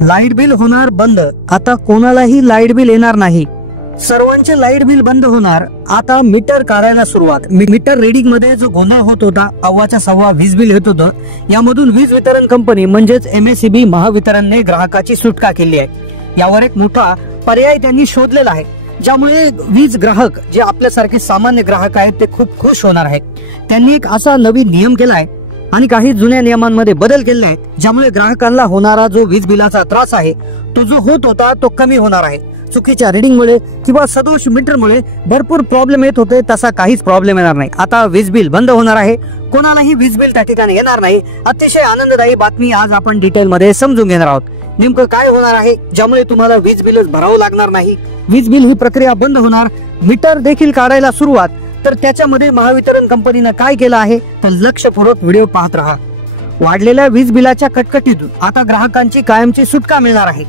Light bill होणार बंद, आता कोणालाही लाईट बिल येणार नाही. सर्वांचे लाईट बिल बंद होणार. आता मीटर काढायला सुरुवात. मीटर रीडिंग मध्ये जो गोंधळ होत होता, अव्वाच्या सव्वा वीज बिल येत होतं, यामधून वीज वितरण कंपनी म्हणजेच MSEB महावितरणने ग्राहकाची सुटका केली आहे. यावर एक मोठा पर्याय त्यांनी शोधलेला आहे, ज्यामुळे वीज ग्राहक जे आपल्यासारखे सामान्य ग्राहक आहेत ते खूप खुश होणार आहेत. त्यांनी एक असा नवीन नियम केलाय आणि काही जुन्या नियमांमध्ये बदल केले आहेत, ज्यामुळे ग्राहकांना होणारा जो वीज बिलाचा त्रास आहे तो जो होत होता तो कमी होणार आहे. चुकीच्या रिडिंगमुळे किंवा सदोष मीटरमुळे भरपूर प्रॉब्लेम येत होते, तसा काहीच प्रॉब्लेम येणार नाही. आता वीज बिल बंद होणार आहे, कोणालाही वीज बिल त्या ठिकाणी येणार नाही. अतिशय आनंददायी बातमी आज आपण डिटेल मध्ये समजून घेणार आहोत. नेमकं काय होणार आहे ज्यामुळे तुम्हाला वीज बिलच भरावं लागणार नाही. वीज बिल ही प्रक्रिया बंद होणार. मीटर देखील काढायला सुरुवात. तर त्याच्यामध्ये महावितरण कंपनीनं काय केलं आहे तर लक्षपूर्वक व्हिडिओ पाहत राहा. वाढलेल्या वीज बिलाच्या कटकटीतून आता ग्राहकांची कायमची सुटका मिळणार आहे.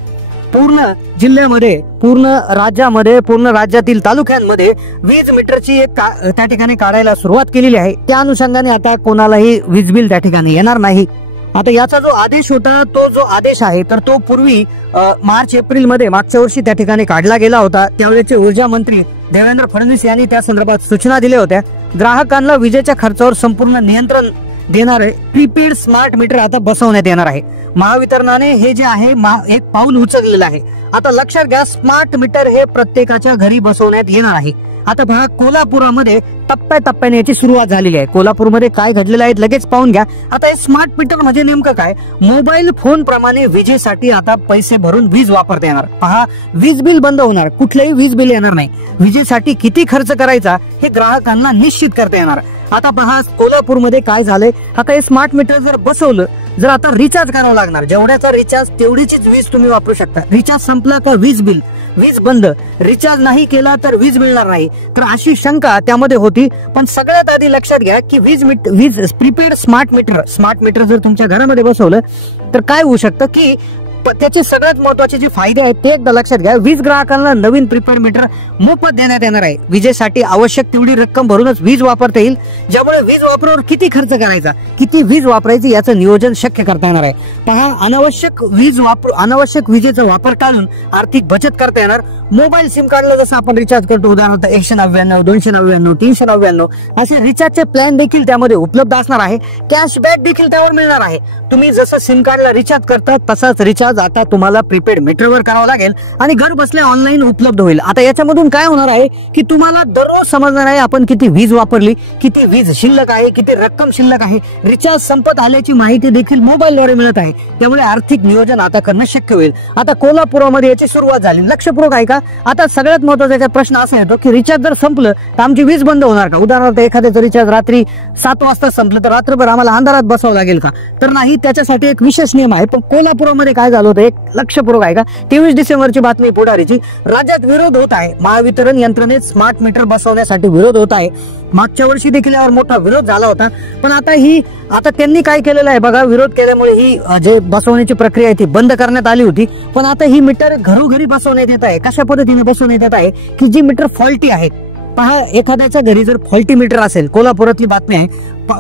पूर्ण जिल्ह्यामध्ये, पूर्ण राज्यामध्ये, पूर्ण राज्यातील तालुक्यांमध्ये वीज मीटरची एक त्या ठिकाणी काढायला सुरुवात केलेली आहे. त्या अनुषंगाने आता कोणालाही वीज बिल त्या ठिकाणी येणार नाही. आता याचा जो आदेश होता, तो जो आदेश आहे तर तो पूर्वी मार्च एप्रिल मध्ये मागच्या वर्षी त्या ठिकाणी काढला गेला होता. त्यावेळेचे ऊर्जा मंत्री देवेंद्र फडणवीस यांनी त्या संदर्भात सूचना दिल्या होत्या. ग्राहकांना विजेच्या खर्चावर संपूर्ण नियंत्रण देणारे प्रीपेड स्मार्ट मीटर आता बसवण्यात येणार आहे. महावितरणाने हे जे आहे एक पाऊल उचललेलं आहे. आता लक्षात घ्या, स्मार्ट मीटर हे प्रत्येकाच्या घरी बसवण्यात येणार आहे. आता पहा, कोल्हापुरामध्ये टप्प्याटप्प्याने याची सुरुवात झालेली आहे. कोल्हापूरमध्ये काय घडलेलं आहे लगेच पाहून घ्या. आता हे स्मार्ट मीटर म्हणजे नेमकं काय, मोबाईल फोन प्रमाणे विजेसाठी आता पैसे भरून वीज वापरता येणार. पहा, वीज बिल बंद होणार, कुठलेही वीज बिल येणार नाही. विजेसाठी किती खर्च करायचा हे ग्राहकांना निश्चित करता येणार. आता पहा, कोल्हापूरमध्ये काय झालंय, आता हे स्मार्ट मीटर जर बसवलं, जर आता रिचार्ज करावं लागणार. जेवढ्याचा रिचार्ज तेवढीच वीज तुम्ही वापरू शकता. रिचार्ज संपला का वीज बिल, वीज बंद. रिचार्ज नाही केला तर वीज मिळणार नाही. तर अशी शंका त्यामध्ये होती. पण सगळ्यात आधी लक्षात घ्या की वीज प्रीपेड स्मार्ट मीटर जर तुमच्या घरामध्ये बसवलं तर काय होऊ शकतं की त्याचे सगळ्यात महत्वाचे जे फायदे आहेत ते एकदा लक्षात घ्या. वीज ग्राहकांना नवीन प्रीपेड मीटर मोफत देण्यात येणार आहे. विजेसाठी आवश्यक तेवढी रक्कम भरूनच वीज वापरता येईल, ज्यामुळे वीज वापरावर किती खर्च करायचा, किती वीज वापरायची याचं नियोजन शक्य करता येणार आहे. पहा, अनावश्यक विजेचा वापर टाळून आर्थिक बचत करता येणार. मोबाईल सिम कार्डला जसं आपण रिचार्ज करतो, उदाहरणार्थ 199, 299, 399 असे रिचार्जचे प्लॅन देखील त्यामध्ये उपलब्ध असणार आहे. कॅशबॅक देखील त्यावर मिळणार आहे. तुम्ही जसं सिम कार्डला रिचार्ज करता तसाच रिचार्ज आता तुम्हाला प्रीपेड मीटरवर करावं लागेल आणि घर बसल्या ऑनलाईन उपलब्ध होईल. आता याच्यामधून काय होणार आहे की तुम्हाला दररोज समजणार आहे आपण किती वीज वापरली, किती वीज शिल्लक आहे, किती रक्कम शिल्लक आहे. रिचार्ज संपत आल्याची माहिती देखील मोबाईलद्वारे मिळत आहे. त्यामुळे आर्थिक नियोजन आता करणं शक्य होईल. आता कोल्हापुरामध्ये याची सुरुवात झाली. लक्षपूर्वक आहे का. आता सगळ्यात महत्वाचा प्रश्न असा येतो की रिचार्ज जर संपलं तर आमची वीज बंद होणार का. उदाहरणार्थ एखाद्याचं रिचार्ज रात्री 7 वाजता संपलं तर रात्रभर आम्हाला अंधारात बसावं लागेल का. तर नाही, त्याच्यासाठी एक विशेष नियम आहे. पण कोल्हापुरामध्ये काय झालं होतं, एक लक्षपूर्वक आहे का, 23 डिसेंबरची बातमी पुढारीची. राज्यात विरोध होत आहे. महावितरण यंत्रणेत स्मार्ट मीटर बसवण्यासाठी विरोध होत आहे. मागच्या वर्षी देखील यावर मोठा विरोध झाला होता. पण आता त्यांनी काय केलेलं आहे बघा, विरोध केल्यामुळे ही जे बसवण्याची प्रक्रिया आहे ती बंद करण्यात आली होती. पण आता ही मीटर घरोघरी बसवण्यात येत आहे. कशा पद्धतीने बसवण्यात येत आहे की जी मीटर फॉल्टी आहेत. पहा, एखाद्याच्या घरी जर फॉल्टी मीटर असेल, कोल्हापुरातली बातमी आहे,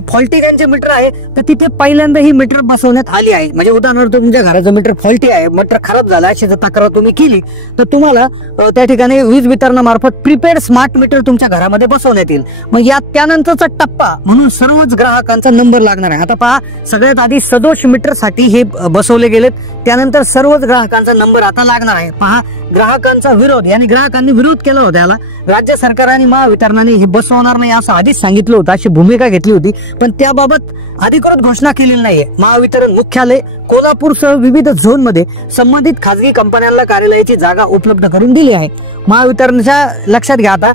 फॉल्टी ज्यांचे मीटर आहे तर तिथे पहिल्यांदा ही मीटर बसवण्यात आली आहे. म्हणजे उदाहरणार्थ तुमच्या घराचं मीटर फॉल्टी आहे, मीटर खराब झाला अशी जर तक्रार तुम्ही केली तर तुम्हाला त्या ठिकाणी वीज वितरणामार्फत प्रीपेड स्मार्ट मीटर तुमच्या घरामध्ये बसवण्यात येईल. मग या त्यानंतरचा टप्पा म्हणून सर्वच ग्राहकांचा नंबर लागणार आहे. आता पहा, सगळ्यात आधी सदोष मीटर साठी हे बसवले गेलेत, त्यानंतर सर्वच ग्राहकांचा नंबर आता लागणार आहे. पहा, ग्राहकांचा विरोध, यानी ग्राहकांनी विरोध केला होता याला. राज्य सरकार आणि महावितरणाने हे बसवणार नाही असं आधीच सांगितलं होतं, अशी भूमिका घेतली होती. पण त्याबाबत अधिकृत घोषणा केलेली नाहीये. महावितरण मुख्यालय कोल्हापूरसह विविध झोन मध्ये संबंधित खासगी कंपन्यांना कार्यालयाची जागा उपलब्ध करून दिली आहे. महावितरणाच्या लक्षात घ्या, आता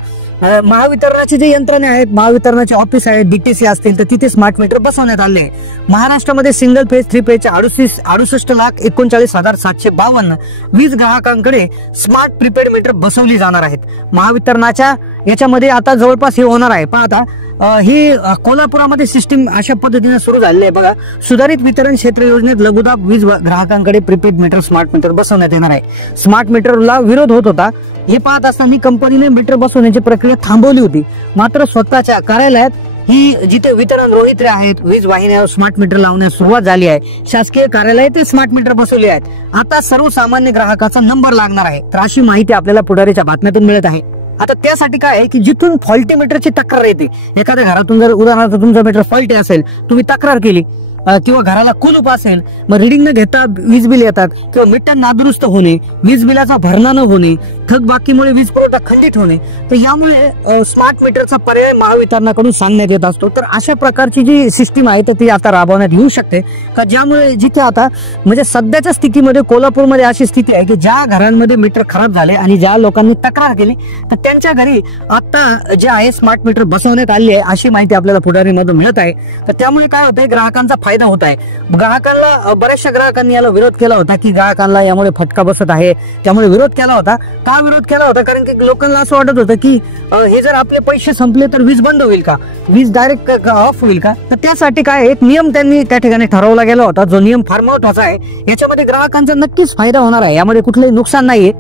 महावितरणाचे जे यंत्रणे आहेत, महावितरणाचे ऑफिस आहेत, DTC असतील तर तिथे स्मार्ट मीटर बसवण्यात आले आहे. महाराष्ट्रामध्ये सिंगल फेज, 3 फेजच्या 68,39,752 वीज ग्राहकांकडे स्मार्ट प्रीपेड मीटर बसवली जाणार आहेत. महावितरणाच्या याच्यामध्ये आता जवळपास हे होणार आहे. पाहता, ही कोल्हापुरामध्ये सिस्टीम अशा पद्धतीने सुरू झालेली आहे बघा. सुधारित वितरण क्षेत्र योजनेत लघुदाब वीज ग्राहकांकडे प्रीपेड मीटर, स्मार्ट मीटर बसवण्यात येणार आहे. स्मार्ट मीटरला विरोध होत होता. हे पाहत असताना कंपनीने मीटर बसवण्याची प्रक्रिया थांबवली होती. मात्र स्वतःच्या कार्यालयात ही जिथे वितरण रोहित्रे आहेत, वीज वाहिन्यावर स्मार्ट मीटर लावण्यास सुरुवात झाली आहे, शासकीय कार्यालय ते स्मार्ट मीटर बसवले आहेत, आता सर्वसामान्य ग्राहकाचा नंबर लागणार आहे. तर अशी माहिती आपल्याला पुढारीच्या बातम्यातून मिळत आहे. आता त्यासाठी काय आहे की जिथून फॉल्टी मीटरची तक्रार येते, एखाद्या घरातून जर उदाहरणार्थ तुमचं मीटर फॉल्टी असेल, तुम्ही तक्रार केली किंवा घराला कुलूप असेल, मग रिडिंग न घेता वीज बिल येतात किंवा मीटर नादुरुस्त होणे, वीज बिलाचा भरणा न होणे, थकबाकीमुळे वीज पुरवठा खंडित होणे, तर यामुळे स्मार्ट मीटरचा पर्याय महावितरणाकडून सांगण्यात येत असतो. तर अशा प्रकारची जी सिस्टीम आहे तर ती आता राबवण्यात येऊ शकते का, ज्यामुळे जिथे आता म्हणजे सध्याच्या स्थितीमध्ये कोल्हापूरमध्ये अशी स्थिती आहे की ज्या घरांमध्ये मीटर खराब झाले आणि ज्या लोकांनी तक्रार केली तर त्यांच्या घरी आता जे आहे स्मार्ट मीटर बसवण्यात आली आहे, अशी माहिती आपल्याला पुढारीमधून मिळत आहे. तर त्यामुळे काय होतंय, ग्राहकांचा फायदा होत आहे. ग्राहकांना बऱ्याचशा ग्राहकांनी याला विरोध केला होता की ग्राहकांना यामुळे फटका बसत आहे, त्यामुळे विरोध केला होता. का विरोध केला होता? कारण की लोकांना असं वाटत होतं की हे जर आपले पैसे संपले तर वीज बंद होईल का, वीज डायरेक्ट ऑफ होईल का. तर त्यासाठी काय एक नियम त्यांनी त्या ठिकाणी ठरवला गेला होता, जो नियम फार महत्वाचा आहे. याच्यामध्ये ग्राहकांचा नक्कीच फायदा होणार आहे, यामध्ये कुठलंही नुकसान नाहीये.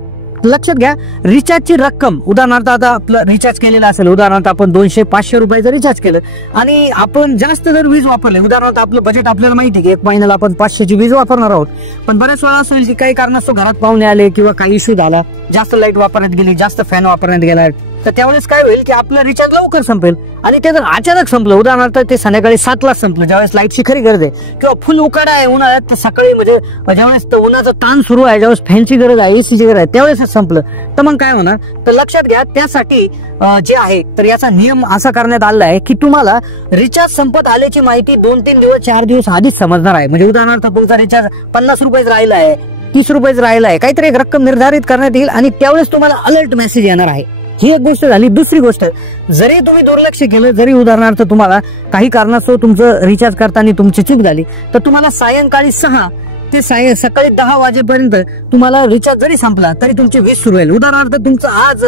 लक्षात घ्या, रिचार्जची रक्कम उदाहरणार्थ आता आपलं रिचार्ज केलेलं असेल, उदाहरणार्थ आपण 200-500 रुपयाचं रिचार्ज केलं आणि आपण जास्त जर वीज वापरले, उदाहरणार्थ आपलं बजेट आपल्याला माहिती आहे की 1 महिन्याला आपण 500ची वीज वापरणार आहोत, पण बऱ्याच वेळा असं होईल की काही कारणास्तव घरात पाहुणे आले किंवा काही इश्यू झाला, जास्त लाईट वापरण्यात गेली, जास्त फॅन वापरण्यात गेला, तर त्यावेळेस काय होईल की आपलं रिचार्ज लवकर संपेल. आणि ते जर अचानक संपलं, उदाहरणार्थ ते संध्याकाळी 7ला संपलं, ज्यावेळेस लाईटची खरी गरज आहे किंवा फुल उकाडा आहे उन्हाळ्यात, तर सकाळी म्हणजे ज्यावेळेस उन्हाचा ताण सुरू आहे, ज्यावेळेस फॅनची गरज आहे, एसीची गरज आहे, त्यावेळेस संपलं, तर मग काय होणार. तर लक्षात घ्या, त्यासाठी जे आहे तर याचा नियम असा करण्यात आला आहे की तुम्हाला रिचार्ज संपत आल्याची माहिती 2-3 दिवस 4 दिवस आधीच समजणार आहे. म्हणजे उदाहरणार्थ तुमचा रिचार्ज 50 रुपयेच राहिला आहे, 30 रुपयेच राहिला आहे, काहीतरी एक रक्कम निर्धारित करण्यात येईल आणि त्यावेळेस तुम्हाला अलर्ट मेसेज येणार आहे. ही एक गोष्ट झाली. दुसरी गोष्ट, जरी तुम्ही दुर्लक्ष केलं, जरी उदाहरणार्थ तुम्हाला काही कारणास्तव तुमचं रिचार्ज करताना तुमची चूक झाली, तर तुम्हाला सायंकाळी 6 ते सकाळी 10 वाजेपर्यंत तुम्हाला रिचार्ज जरी संपला तरी तुमची वीज सुरू होईल. उदाहरणार्थ तुमचा आज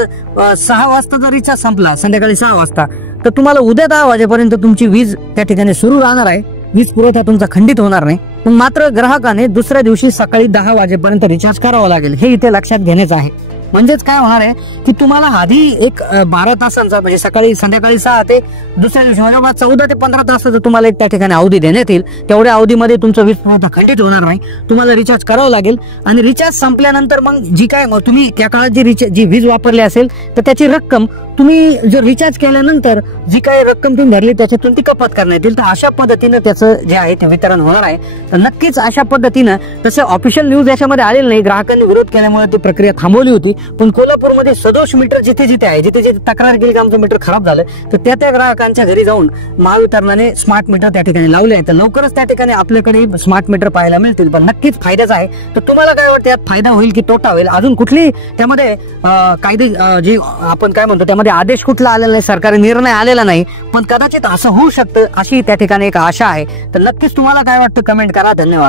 6 वाजता जर रिचार्ज संपला, संध्याकाळी 6 वाजता, तर तुम्हाला उद्या 10 वाजेपर्यंत तुमची वीज त्या ठिकाणी सुरू राहणार आहे, वीज पुरवठा तुमचा खंडित होणार नाही. पण मात्र ग्राहकाने दुसऱ्या दिवशी सकाळी 10 वाजेपर्यंत रिचार्ज करावा लागेल, हे इथे लक्षात घेण्याचं आहे. म्हणजेच काय होणार आहे की तुम्हाला आधी एक 12 तासांचा म्हणजे सकाळी संध्याकाळी 6 ते दुसऱ्या दिवशी म्हणजे 14 ते 15 तासाचा तुम्हाला एक त्या ठिकाणी अवधी देण्यात येईल. तेवढ्या अवधीमध्ये तुमचा वीज पुरवठा खंडित होणार नाही, तुम्हाला रिचार्ज करावं लागेल. आणि रिचार्ज संपल्यानंतर मग जी काय तुम्ही त्या काळात जी वीज वापरली असेल तर त्याची रक्कम तुम्ही जर रिचार्ज केल्यानंतर जी काही रक्कम तुम्ही भरली त्याच्यातून ती कपात करण्यात येईल. तर अशा पद्धतीनं त्याचं जे आहे ते वितरण होणार आहे. तर नक्कीच अशा पद्धतीनं, तसं ऑफिशियल न्यूज याच्यामध्ये आलेलं नाही, ग्राहकांनी विरोध केल्यामुळे ती प्रक्रिया थांबवली होती. पण कोल्हापूरमध्ये सदोष मीटर जिथे जिथे आहे, जिथे जिथे तक्रार केली की आमचं मीटर खराब झालं, तर त्या ग्राहकांच्या घरी जाऊन महावितरणाने स्मार्ट मीटर त्या ठिकाणी लावले आहे. तर लवकरच त्या ठिकाणी आपल्याकडे स्मार्ट मीटर पाहायला मिळतील. पण नक्कीच फायद्याच आहे. तर तुम्हाला काय वाटतं, यात फायदा होईल की तोटा होईल? अजून कुठली त्यामध्ये कायदे जे आपण काय म्हणतो त्यामध्ये आदेश कुठला आलेला नाही, सरकारी निर्णय आलेला नाही, पण कदाचित असं होऊ शकतं अशी त्या ठिकाणी एक आशा आहे. तर नक्कीच तुम्हाला काय वाटतं कमेंट करा. धन्यवाद.